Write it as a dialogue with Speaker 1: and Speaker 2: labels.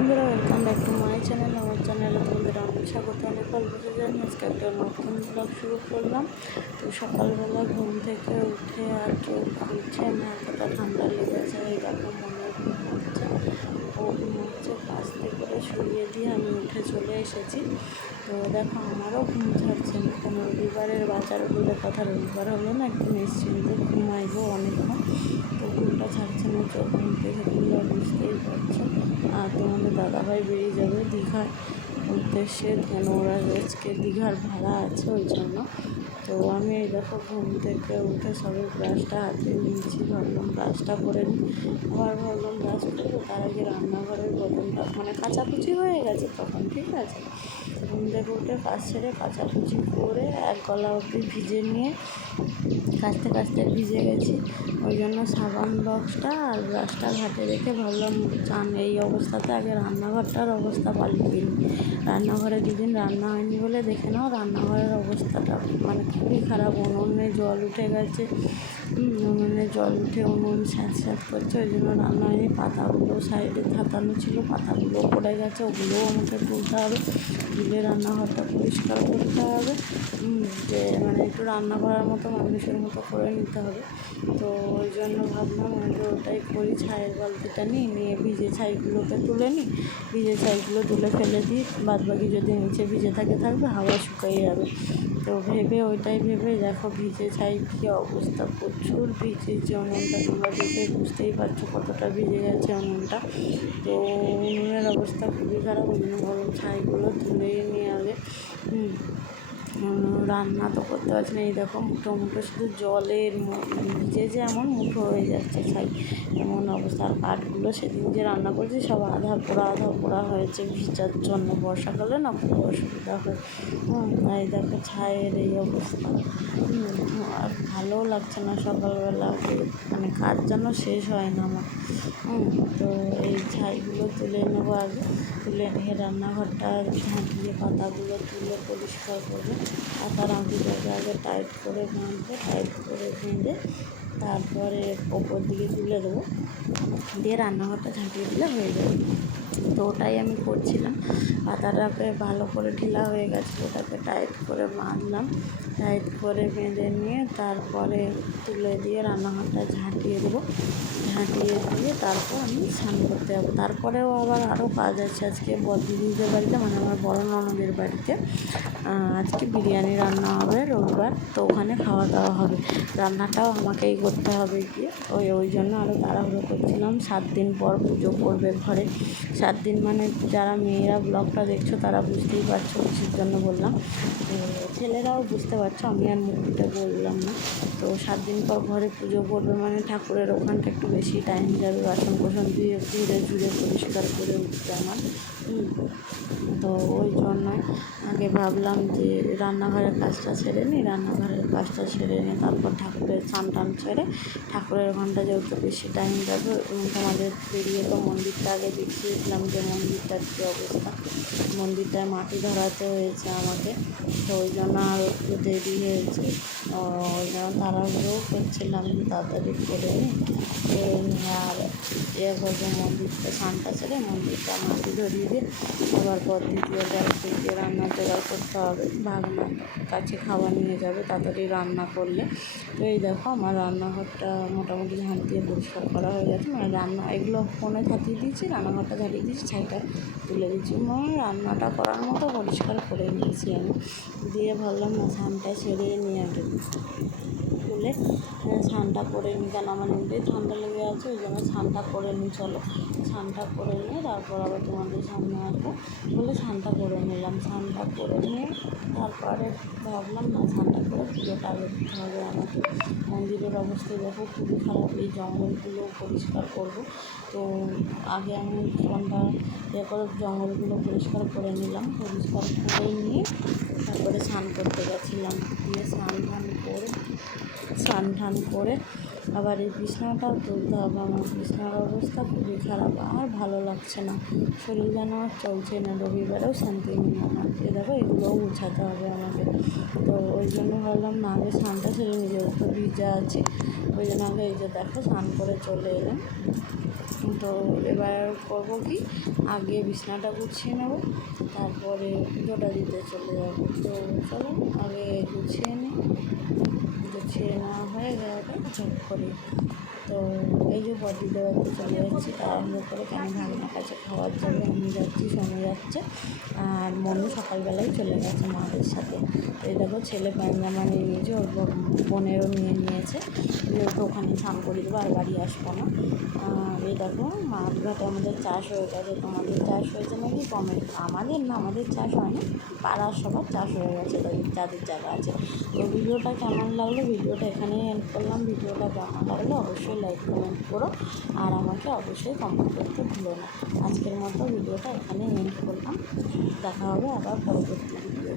Speaker 1: বন্ধুরা welcome back to my channel আমার চ্যানেলে তোমাদের অনেক স্বাগত, অনেক গল্প আজকে একটা নতুন ব্লগ শুরু করলাম। তো সকালবেলা ঘুম থেকে উঠে আর চোখ খুলছে না, এতটা ঠান্ডা লেগেছে। এই মনে হচ্ছে ও হচ্ছে থেকে করে শুয়ে দিয়ে আমি উঠে চলে এসেছি। তো দেখো, আমারও ঘুম ছাড়ছে না। কেন, রবিবারের বাজার বলে কথা, রবিবার হলো না একটু নিশ্চিন্তে ঘুমাইবো অনেকক্ষণ। তো ঘুমটা ছাড়ছে না, চোখ ঘুম থেকে তুলে বুঝতেই পারছ আর তোমাদের দাদাভাই বেরিয়ে যাবে দীঘায়। উদ্দেশ্যে কেন ওরা আজকে দীঘার ভাড়া আছে ওই জন্য। তো আমি এই দেখো ঘুম থেকে উঠে সবে ব্রাশটা হাতে নিয়েছি, ভাবলাম ব্রাশটা করে নিই। আবার ভাবলাম ব্রাশ করব, তার আগে রান্নাঘরের বদনটা মানে কাচাকুচি হয়ে গেছে তখন, ঠিক আছে? ঘুম থেকে উঠে কাজ ছেড়ে কাচাকুচি করে এক গলা অবধি ভিজে নিয়ে কাচতে কাচতে ভিজে গেছি। ওই জন্য সাবান বক্সটা আর ব্রাশটা ঘাটে রেখে ভাবলাম চান এই অবস্থাতে আগে রান্নাঘরটার অবস্থা পাল্টিয়ে নিই রান্নাঘরে দুদিন রান্না হয়নি বলে দেখে নাও, রান্নাঘরের অবস্থাটা মানে খুবই খারাপ। উনুনে জল উঠে গেছে। উনুনে জল উঠে উনুন স্যাঁত স্যাঁত করছে, ওই জন্য রান্না হয়নি। পাতাগুলো সাইডে থাতানো ছিল, পাতাগুলো পড়ে গেছে, ওগুলোও আমাকে তুলতে হবে। তুলে রান্নাঘরটা পরিষ্কার করতে হবে। যে মানে একটু রান্না করার মতো মানুষের মতো করে নিতে হবে। তো ওই জন্য ভাবলাম আগে ওটাই করি, ছাইয়ের বালতিটা নিই, নিয়ে ভিজে ছাইগুলোকে তুলে নিই। ভিজে ছাইগুলো তুলে ফেলে দিই বাদ বাকি যদি নিচে ভিজে থাকে থাকবে, হাওয়া শুকিয়ে যাবে। তো ভেবে ওইটাই ভেবে দেখো ভিজে ছাই কী অবস্থা প্রচুর ভিজেছে অমনটা তোমরা দেখে বুঝতেই পারছ কতটা ভিজে গেছে অমনটা তো উনুনের অবস্থা খুবই খারাপ, উনুন গরম ছাইগুলো তুলেই নিয়ে আগে রান্না তো করতে পারছি না। এই দেখো মুঠো মুঠো শুধু জলের ভিজে যে এমন মুঠো হয়ে যাচ্ছে, ছাই। এমন অবস্থা। আর কাঠগুলো সেদিন যে রান্না করেছি, সব আধা পোড়া আধা পোড়া হয়েছে ভিজার জন্য। বর্ষাকালে না খুব অসুবিধা হয়। এই দেখো ছায়ের এই অবস্থা। আর ভালোও লাগছে না সকালবেলা। মানে কাজ যেন শেষ হয় না আমার। তো এই ছাইগুলো তুলে নেব আগে। তুলে নিয়ে রান্নাঘরটা ঝাঁটিয়ে পাতাগুলো তুলে পরিষ্কার করব। পাতার আঁটিটাকে আগে টাইট করে বাঁধবো টাইট করে বেঁধে তারপরে ওপর দিকে তুলে দেবো। দিয়ে রান্নাঘরটা ঝাঁকিয়ে দিলে হয়ে যাবে। তো ওটাই আমি করছিলাম। পাতাটাকে ভালো করে ঢিলা হয়ে গেছে, ওটাকে টাইট করে বাঁধলাম টাইট করে বেঁধে নিয়ে তারপরে তুলে দিয়ে রান্নাঘরটা ঝাঁটিয়ে দেবো। ঝাঁটিয়ে দিয়ে তারপর আমি স্নান করতে যাব। তারপরেও আবার আরও কাজ আছে আজকে দিদিদের বাড়িতে মানে আমার বড় ননদের বাড়িতে। আজকে বিরিয়ানি রান্না হবে রবিবার, তো ওখানে খাওয়া দাওয়া হবে। রান্নাটাও আমাকেই করতে হবে গিয়ে। ওই ওই জন্য আরও তাড়াহুড়ো করছিলাম। সাত দিন পর পুজো করবে ঘরে। সাত দিন মানে যারা মেয়েরা ব্লগটা দেখছ তারা বুঝতেই পারছ, কিসের জন্য বললাম। ছেলেরাও বুঝতে পারছ আমি আর মুখটা বললাম না। তো সাত দিন পর ঘরে পুজো করবে মানে ঠাকুরের ওখানটা একটু বেশি টাইম যাবে, বাসন কোসন ধুয়ে ঘুরে ঘুরে পরিষ্কার করে উঠতে আমার। তো ওই জন্যই আগে ভাবলাম যে রান্নাঘরের কাজটা সেরে নিই, রান্নাঘরের কাজটা সেরে নিই তারপর ঠাকুরের স্নান টান সেরে ঠাকুরের ওখানটা যেহেতু বেশি টাইম যাবে এবং তোমাদের বেরিয়ে তো মন্দিরটা আগে দেখিয়েছিলাম যে মন্দিরটার কী অবস্থা। মন্দিরটায় মাটি ধরাতে হয়েছে আমাকে, তো ওই জন্য একটু দেরি হয়েছে ওই জন্য করছিলাম তাড়াতাড়ি করে আর এ করব মন্দিরটা স্নানটা সেরে মন্দিরটা মাটি ধরিয়ে দিয়ে আবার পর দ্বিতীয় বাড়িতে গিয়ে রান্না জোগাড় করতে হবে। ভাগনার কাছে খাবার নিয়ে যাবে, তাড়াতাড়ি রান্না করলে। তো এই দেখো, আমার রান্নাঘরটা মোটামুটি ঝাঁট দিয়ে পরিষ্কার করা হয়ে গেছে। মানে রান্না, এগুলো ফোনে ঝাঁটিয়ে দিয়েছি, রান্নাঘরটা ঝাঁটিয়ে দিয়েছি, ছাইটা তুলে দিয়েছি। মানে রান্নাটা করার মতো পরিষ্কার করে নিয়েছি আমি। দিয়ে ভাবলাম না সেরে নিয়ে আগে তুলে স্নানটা করে নিই কেন আমার এমনিতেই ঠান্ডা লেগে আছে, ওই জন্য স্নানটা করে নিই চলো। স্নানটা করে নিয়ে তারপর আবার তোমাদের সামনে আসব। বলে স্নানটা করে নিলাম, স্নানটা করে নিয়ে তারপরে ভাবলাম, না, স্নানটা করে পুজোটা আগে দিতে হবে আমাকে। মন্দিরের অবস্থা দেখো, খুবই খারাপ, এই জঙ্গলগুলো পরিষ্কার করব। তো আগে আমি ফোনটা ইয়ে করে জঙ্গলগুলো পরিষ্কার করে নিলাম, পরিষ্কার করে নিয়ে তারপরে স্নান করতে গেছিলাম। দিয়ে স্নান টান করে স্নান টান করে আবার এই বিছানাটাও তুলতে হবে। আমার বিছানার অবস্থা খুবই খারাপ, আর ভালো লাগছে না। শরীর যেন আর চলছে না, রবিবারেও শান্তি নেই আমার। এ দেখো, এগুলোও গুছাতে হবে আমাকে। তো ওই জন্য ভাবলাম না আগে স্নানটা সেরে নিজের তো ভিজা আছে, ওই জন্য আগে এই যে দেখো, স্নান করে চলে এলাম। তো এবার করব কি? আগে বিছনাটা গুছিয়ে নেব তারপরে পুজোটা দিতে চলে যাব। তো চলো, আগে গুছিয়ে নিই গুছিয়ে নেওয়া হয়ে গেলে ঝট করে তো এই যে বদিদের বাড়িতে চলে যাচ্ছি তাড়াহুড়ো করে কেন ভাগনার কাছে খাওয়ার যাবে আমি যাচ্ছি, সময় যাচ্ছে। আর মনু সকালবেলাই চলে গেছে মাদের সাথে। তো এই দেখো ছেলে পায়জামা নিয়ে নিয়েছে, ওর বোনেরও নিয়ে নিয়েছে। যেহেতু ওখানে স্নান করে দেবো, আর বাড়ি আসব না। এই দেখো মাঠ ঘাটে আমাদের চাষ হয়ে গেছে। তোমাদের চাষ হয়েছে নাকি কমেন্ট? আমাদের না, আমাদের চাষ হয়নি। পাড়ার সবার চাষ হয়ে গেছে যাদের জায়গা আছে। তো ভিডিওটা কেমন লাগল? ভিডিওটা এখানেই এন্ড করলাম। ভিডিওটা কেমন লাগল? অবশ্যই লাইক কমেন্ট করো। আর আমাকে অবশ্যই কমেন্ট করতে ভুলো না। আজকের মতো ভিডিওটা এখানে এন্ড করলাম। দেখা হবে আবার পরবর্তী ভিডিও